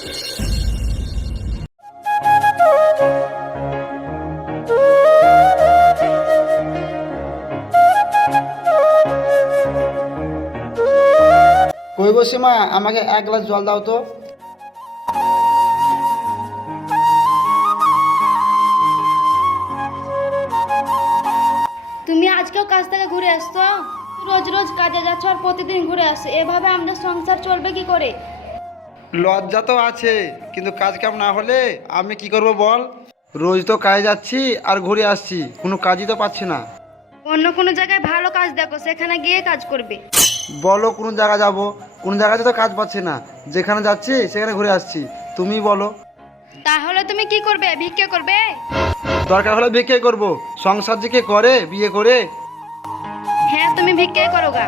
কই গো সীমা, আমাকে এক গ্লাস জল দাও তো। তুমি আজকেও কাজ থেকে ঘুরে আসছো? রোজ রোজ কাজে যাচ্ছ আর প্রতিদিন ঘুরে আসছো, এভাবে আমাদের সংসার চলবে কি করে? লজ্জা তো আছে, কিন্তু কাজ কাম না হলে আমি কি করব বল। রোজ তো কাজে যাচ্ছি আর ঘুরে আসছি, কোনো কাজই তো পাচ্ছি না। অন্য কোনো জায়গায় ভালো কাজ দেখো, সেখানে গিয়ে কাজ করবে। বলো কোনো জায়গা যাব, কোন জায়গাতে তো কাজ পাচ্ছি না, যেখানে যাচ্ছি সেখানে ঘুরে আসছি। তুমি বলো। তাহলে তুমি কি করবে? ভিক্ষে করবে? দরকার হলে ভিক্ষে করব, সংসার যে কে করে বিয়ে করে। হ্যাঁ, তুমি ভিক্ষে করো গা।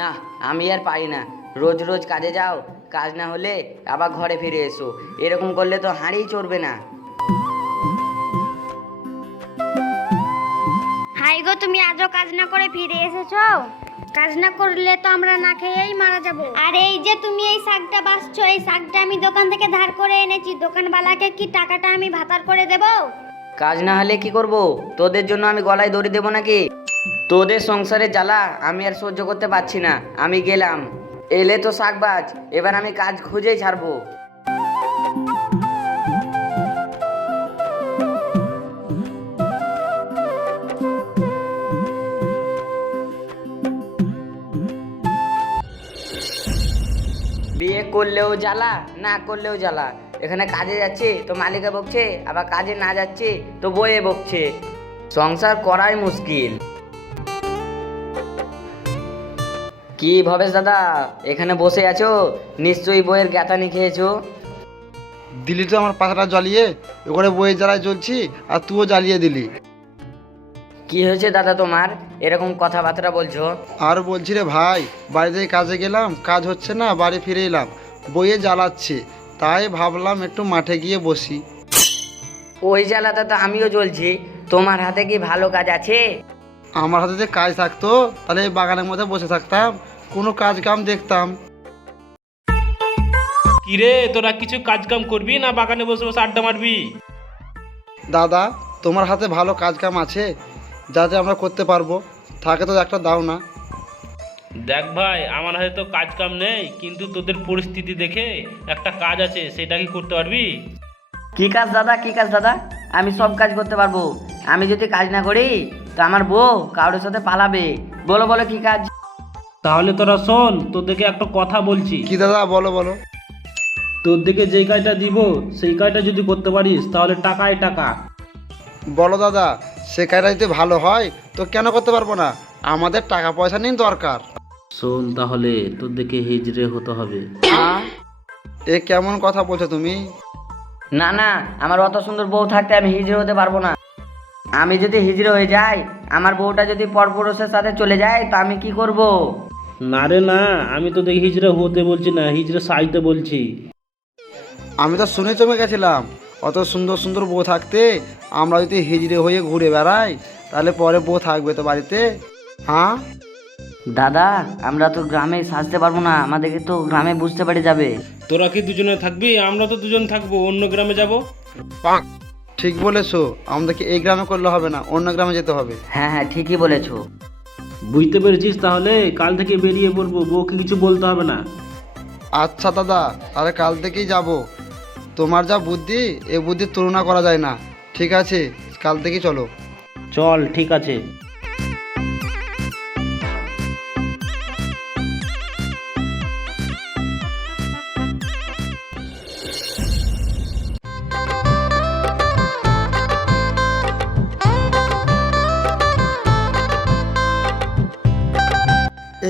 না, আমি আর পারি না। রোজ রোজ কাজে যাও, কাজ না হলে আবার ঘরে ফিরে এসো। এরকম করলে তো হাঁড়িই চড়বে না। হাই গো, তুমি আজও কাজ না করে ফিরে এসেছো? কাজ না করলে তো আমরা না খেয়েই মারা যাব। আর এই যে তুমি এই শাকটা বাছছো, এই শাকটা আমি দোকান থেকে ধার করে এনেছি। দোকানওয়ালাকে কি টাকাটা আমি ভাতার করে দেব? কাজ না হলে কি করব? তোদের জন্য আমি গলায় দড়ি দেবো নাকি? তোদের সংসারে জ্বালা আমি আর সহ্য করতে পারছি না। আমি গেলাম। এলে তো শাকবাজ, এবার আমি কাজ খুঁজেই ছাড়বো। বিয়ে করলেও জ্বালা, না করলেও জ্বালা। এখানে কাজে যাচ্ছে তো মালিকে বকছে, আবার কাজে না যাচ্ছে তো বইয়ে বকছে। সংসার করাই মুশকিল। কি ভবেশ দাদা, এখানে বসে আছো? নিশ্চয়ই বইয়ের গ্যাতানি খেয়েছো। দিলি তো আমার পাখাটা জ্বালিয়ে, ওখানে বইয়ের জ্বালায় জ্বলছি আর তুইও জ্বালিয়ে দিলি। কি হয়েছে দাদা তোমার, এরকম কথাবার্তা বলছো? আর বলছি রে ভাই, বাড়িতে কাজে গেলাম, কাজ হচ্ছে না, বাড়ি ফিরে এলাম, বইয়ে জ্বালাচ্ছে, তাই ভাবলাম একটু মাঠে গিয়ে বসি। ওই জ্বালাতে তো আমিও জ্বলছি। তোমার হাতে কি ভালো কাজ আছে? আমার হাতে যে কাজ থাকতো তাহলে এই বাগানের মধ্যে বসে থাকতাম, কোনো কাজ কাম দেখতাম। কিরে, তোরা কিছু কাজ কাম করবি না বাগানে বসে বসে আড্ডা মারবি? দাদা, তোমার হাতে ভালো কাজ কাম আছে যাতে আমরা করতে পারবো, থাকে তো একটা দাও না। দেখ ভাই, আমার হাতে তো কাজ কাম নেই, কিন্তু তোদের পরিস্থিতি দেখে একটা কাজ আছে, সেটা কি করতে পারবি? কি কাজ দাদা, কি কাজ দাদা? আমি সব কাজ করতে পারবো। আমি যদি কাজ না করি তো আমার বউ কারোর সাথে পালাবে। বলো বলো কি কাজ? তাহলে তোরা শোন, তোদেরকে একটা কথা বলছি। কি দাদা, বলো বলো। তোদেরকে যেই কাজটা দিব সেই কাজটা যদি করতে পারিস তাহলে টাকায় টাকা। বলো দাদা, সে কাজটা যদি ভালো হয় তো কেন করতে পারবো না, আমাদের টাকা পয়সা নিয়ে দরকার। শোন তাহলে, তোদেরকে হিজড়ে হতে হবে। এ কেমন কথা বলছো তুমি? না না, আমার অত সুন্দর বউ থাকতে আমি হিজড়ে হতে পারবো না। আমি যদি হিজড়ে হয়ে যাই, আমার বউটা যদি পরপুরুষের সাথে চলে যায় তো আমি কি করব? না রে না, আমি তোদের হিজড়ে হতে বলছি না, হিজড়ে সাইতে বলছি। আমি তো শুনে চমকে গেছিলাম, অত সুন্দর সুন্দর বউ থাকতে আমরা যদি হিজড়ে হয়ে ঘুরে বেড়াই তাহলে পরে বউ থাকবে তো বাড়িতে? হ্যাঁ দাদা, আমরা তো গ্রামে সাজতে পারবো না, আমাদেরকে তো গ্রামে বুঝতে পেরে যাবে। তোরা কি দুজনে থাকবি? আমরা তো দুজন থাকবো, অন্য গ্রামে যাব। ঠিক বলেছো, আমাদেরকে এই গ্রামে করলে হবে না, অন্য গ্রামে যেতে হবে। হ্যাঁ হ্যাঁ, ঠিকই বলেছো। বুঝতে পেরেছিস? তাহলে কাল থেকে বেরিয়ে পড়বো, বউকে কিছু বলতে হবে না। আচ্ছা দাদা, তাহলে কাল থেকেই যাব। তোমার যা বুদ্ধি, এ বুদ্ধির তুলনা করা যায় না। ঠিক আছে, কাল থেকেই চলো। চল, ঠিক আছে।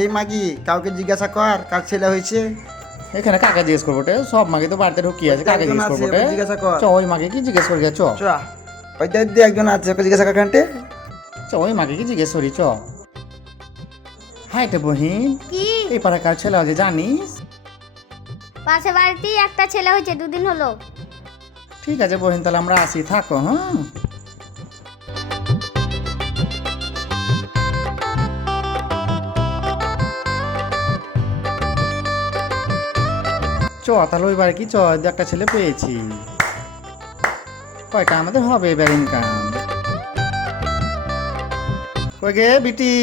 এই মাগি, কাউকে জিজ্ঞাসা কর কার ছেলে হয়েছে। এখানে কাকে জিজ্ঞেস করবো রে? সব মাকে তো বাড়িতে ঢুকিয়ে আছে, কাকে জিজ্ঞেস করবো রে? জিজ্ঞাসা কর। চ ওই মাকে কি জিজ্ঞেস করি? চ ওই দিদি একজন আছে, ওকে জিজ্ঞাসা কর কান্টে। চ ওই মাকে কি জিজ্ঞেস করি? চ। হাইটে বহিন, কি? এই পাড়া কার ছেলে আছে জানিস? পাশে বাড়িতেই একটা ছেলে হয়েছে, দুদিন হলো। ঠিক আছে বহিন, তাহলে আমরা আসি, থাকো। হ্যাঁ, চ তাহলে ওইবার কি চ দু একটা ছেলে পেয়েছি, কয়টা আমাদের হবে এবার ইনকাম। কই গে বিটি,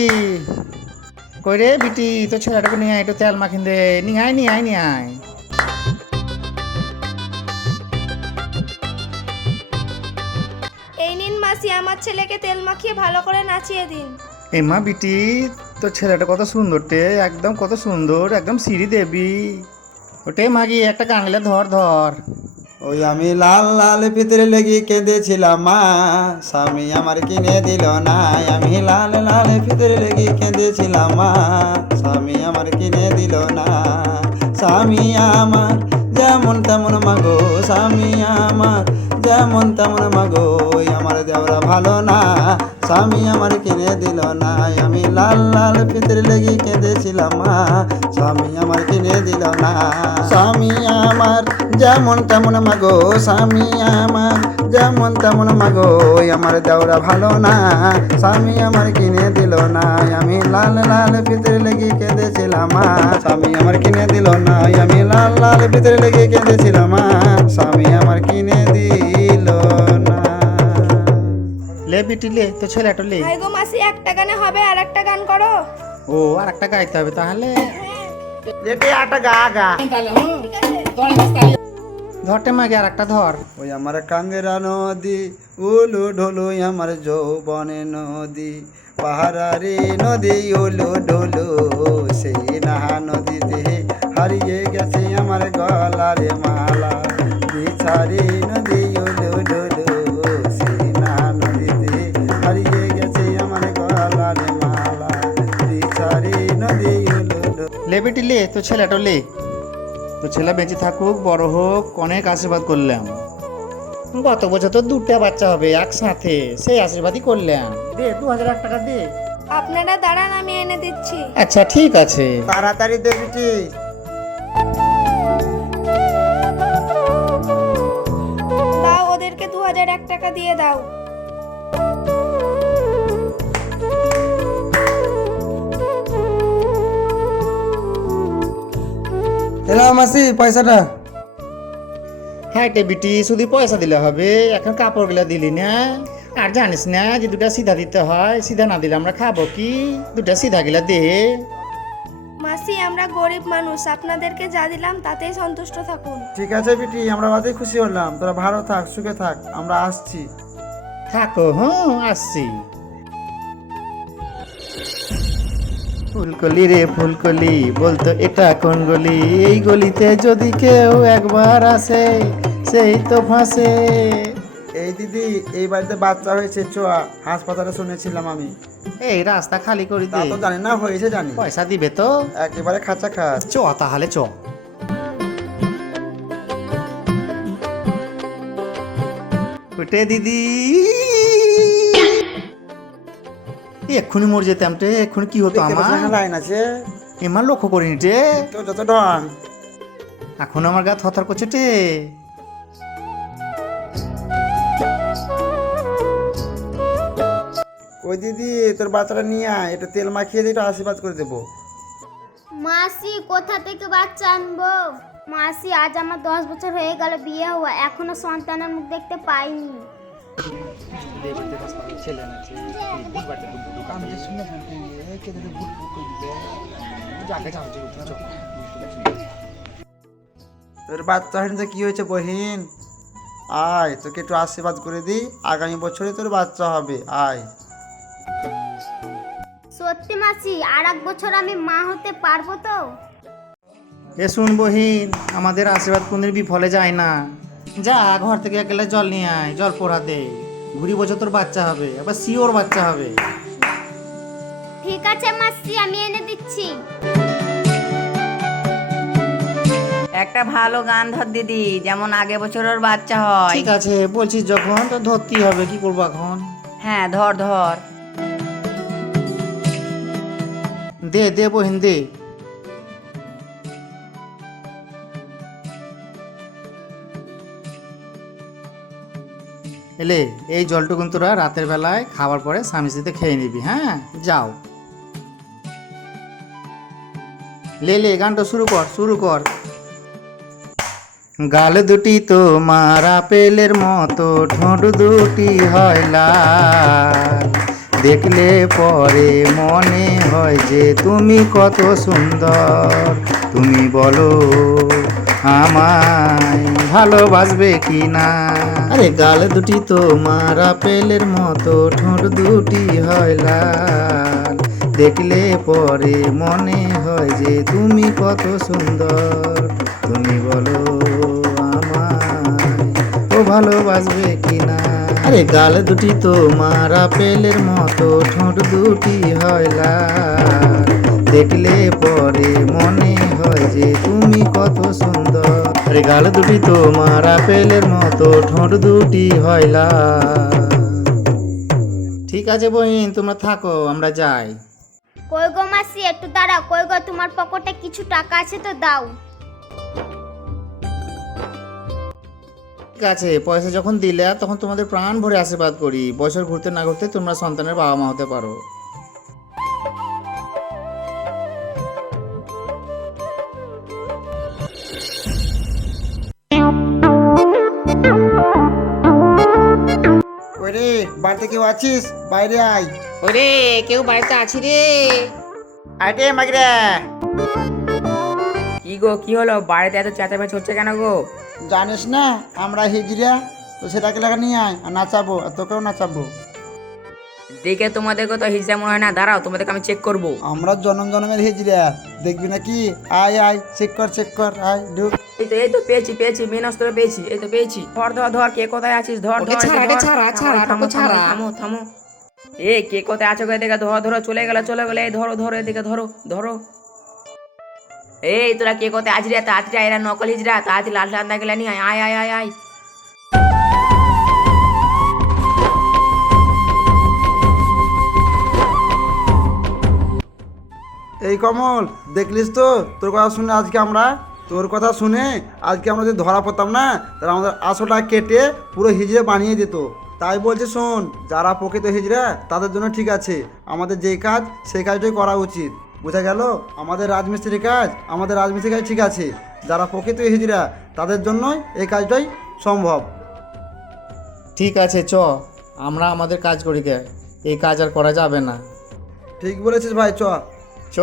কই রে বিটি, তো ছেলেটাকে নিয়ে আয়, একটু তেল মাখিন দে, নিয়ে আয় নিয়ে আয় নিয়ে আয়। এই নিন মাসি, আমার ছেলেকে তেল মাখিয়ে ভালো করে নাচিয়ে দিন। এমা বিটি, তো ছেলেটা কত সুন্দর টে, একদম কত সুন্দর, একদম সিঁড়ি দেবী। ওটে মাগি একটা গান গেলে ধর ধর। ওই আমি লাল লাল ভিতরে লেগে কেঁদেছিলাম মা, স্বামী আমার কিনে দিল না। আমি লাল লাল ভিতরে লেগে কেঁদেছিলাম মা, স্বামী আমার কিনে দিল না। স্বামী আমার যেমন তেমন মাগো, স্বামী আমার যেমন তেমন মাগো, আমার দেওরা ভালো না, স্বামী আমার কিনে দিল না। আমি লাল লাল ভিতরে লেগে কেঁদেছিলাম মা, স্বামী আমার কিনে দিল না। স্বামী আমার যেমন তেমন মাগো, স্বামী আমার যেমন তেমন মাগো, আমার দেওরা ভালো না, স্বামী আমার কিনে দিল না। আমি লাল লাল ভিতরে লেগে কেঁদেছিলাম মা, স্বামী আমার কিনে দিল না। আমি লাল লাল ভিতরে লেগে কেঁদেছিলাম মা, স্বামী আমার কিনে দিল না। লে বিটি লে, তো ছেলেটা লে। ভাই গো মাসি, একটা গানে হবে, আর একটা গান করো। ও আর একটা গাইতে হবে তাহলে। একটা গা গা ধরতে মাগে আর একটা ধর। ওই আমার কাঙ্গেরা নদী, উলু ঢোলু আমার যৌবনে নদী, পাহাড়ারি নদী উলু ঢোলু, সেই নাহা নদীতে হারিয়ে গেছে আমার গলারে মালা। বিছারি নদী উলু ঢোলু, সেই নাহা নদীতে হারিয়ে গেছে আমার গলারে মালা। বিছারি নদী উলু ঢোলু। লে বেটি লে, তো ছেলেটা লে। তো ছেলে বেঁচে থাকুক, বড় হোক, অনেক আশীর্বাদ করলাম। গত বছর তো দুটা বাচ্চা হবে একসাথে, সেই আশীর্বাদই করলাম। দে 2000 টাকা দে। আপনারা দাঁড়ান, আমি এনে দিচ্ছি। আচ্ছা ঠিক আছে। তাড়াতাড়ি দে বিটি। দাও, ওদেরকে 2001 টাকা দিয়ে দাও। এলাম মাসি পয়সাটা। হ্যাঁ টে বিটি, শুধু পয়সা দিলে হবে, এখন কাপড়গুলো দিলি না। আর জানিস না যে দুটা সিধা দিতে হয়, সিধা না দিলে আমরা খাবো কি? দুটা সিধা গিলা দে। মাসি, আমরা গরিব মানুষ, আপনাদেরকে যা দিলাম তাতেই সন্তুষ্ট থাকুন। ঠিক আছে বিটি, আমরা বাদে খুশি হলাম। তোরা ভালো থাক, সুখে থাক, আমরা আসছি। থাকো, হুম আসছি। ফুলকলি রে ফুলকলি, বলতো এটা কোন গলি? এই গলিতে যদি কেউ একবার আসে, সেই তো ফাঁসে। এই দিদি, এই বাড়িতে বাচ্চা হয়েছে, চোয়া হাসপাতালে শুনেছিলাম আমি। এই রাস্তা খালি করে তা দে। তো জানি না, হয়েছে জানি। পয়সা দিবে তো? একেবারে খাঁচা খাচ। চ তাহলে চ। ওটে দিদি, এক্ষুনি মরে যেতাম রে, এক্ষুনি কি হতো আমার? লাইন আছে এমন লক্ষ্য করিনি রে, তো যত ঢং। এখন আমার গা থরথর করছে রে। ওই দিদি, তোর বাচ্চাটা নিয়ে আয়, একটু তেল মাখিয়ে দিয়ে একটু আশীর্বাদ করে দেবো। মাসি, কোথা থেকে বাচ্চা আনবো? মাসি, আজ আমার 10 বছর হয়ে গেল বিয়ে হওয়া, এখনো সন্তানের মুখ দেখতে পাইনি। তোর বাচ্চা হয়েছে, কি হয়েছে বহিন? আয়, তোকে একটু আশীর্বাদ করে দিই, আগামী বছরে তোর বাচ্চা হবে। আয়। সত্যি মাসি, আর 1 বছর আমি মা হতে পারবো তো? এ শুন বহিন, আমাদের আশীর্বাদ কোনদিন বিফলে যায় না। যা ঘর থেকে এক গ্লাস জল নিয়ে আয়, জল পোড়া দে। 20 বছর তোর বাচ্চা হবে, আবার শিওর বাচ্চা হবে। ঠিক আছে মাসি, আমি এনে দিচ্ছি। একটা ভালো গান ধর দিদি, যেমন আগে বছর ওর বাচ্চা হয়। ঠিক আছে বলছিস যখন, তো ধরতেই হবে, কি করবো এখন? হ্যাঁ ধর ধর। দে দে বহিন দে। এলে এই জলটুকুন তোরা রাতের বেলায় খাবার পরে স্বামী স্ত্রীতে খেয়ে নিবি। হ্যাঁ যাও, লে লে গানটা শুরু কর, শুরু কর। গাল দুটি তোমার আপেলের মতো, ঠোঁট দুটি হয় লাল। দেখলে পরে মনে হয় যে তুমি কত সুন্দর। তুমি বলো আমায় ভালোবাসবে কি না? আরে গাল দুটি তোমার আপেলের মতো, ঠোঁট দুটি হয় লাল। দেখলে পরে মনে হয় যে তুমি কত সুন্দর। তুমি বলো আমায় ও ভালোবাসবে কি না? আরে গাল দুটি তোমার আপেলের মতো, ঠোঁট দুটি হয় লাল। দেখলে পরে মনে হয় যে তুমি কত সুন্দর। আরে গাল দুটি তোমার আপেলের মতো, ঠোঁট দুটি হয় লাল। ঠিক আছে বহিন, তোমরা থাকো, আমরা যাই। কই গো মাসি, একটু দাঁড়াও। কই গো, তোমার পকেটে কিছু টাকা আছে তো দাও। ঠিক আছে, পয়সা যখন দিলে তখন তোমাদের প্রাণ ভরে আশীর্বাদ করি। বছর ঘুরতে না ঘুরতে তোমরা সন্তানের বাবা মা হতে পারো। ওই রে, বাড়িতে কেউ আছিস? বাইরে আয়। ওরে কেউ বাড়িতে আছি রে। আইটে মাগরা। কি গো, কি হলো? বাড়িতে এত চেঁচামেচি হচ্ছে কেন গো? জানিস না আমরা হিজড়া, তো সেটাকে লাগা নিয়ে আয় আর নাচাবো, আর তোকেও নাচাবো। দেখে তোমাদেরকে তো হিজড়া মনে হয় না। দাঁড়াও, তোমাদেরকে আমি চেক করব। আমরা জনম জনমের হিজড়া, দেখবি নাকি? আয় আয়, চেক কর, আয় ঢুক। এই তো পেয়েছি মেন অস্ত্র পেয়েছি। এই তো পেয়েছি। ধর কে কোথায় আছিস? ধর ওকে ছাড়া, ওকে ছাড়া, থামো। এ কে কোথায় আছো? এদিকে ধরো, চলে গেল। এই ধরো, এদিকে ধরো। এই তোরা কে কোথায় আছিস রে? তাড়াতাড়ি আয়, এরা নকল হিজড়া। তাড়াতাড়ি লাল লাল গেলে নিয়ে আয়। এই কমল, দেখলিস তো? তোর কথা শুনে আজকে আমরা যদি ধরা পড়তাম না, তাহলে আমাদের আসলটা কেটে পুরো হিজড়ে বানিয়ে দিত। তাই বলছি শোন, যারা প্রকৃত হিজড়া তাদের জন্য ঠিক আছে, আমাদের যেই কাজ সেই কাজটাই করা উচিত। বোঝা গেল? আমাদের রাজমিস্ত্রির কাজ ঠিক আছে, যারা প্রকৃত হিজড়া তাদের জন্যই এই কাজটাই সম্ভব। ঠিক আছে, আমরা আমাদের কাজ করি গে। এই কাজ আর করা যাবে না। ঠিক বলেছিস ভাই, চ।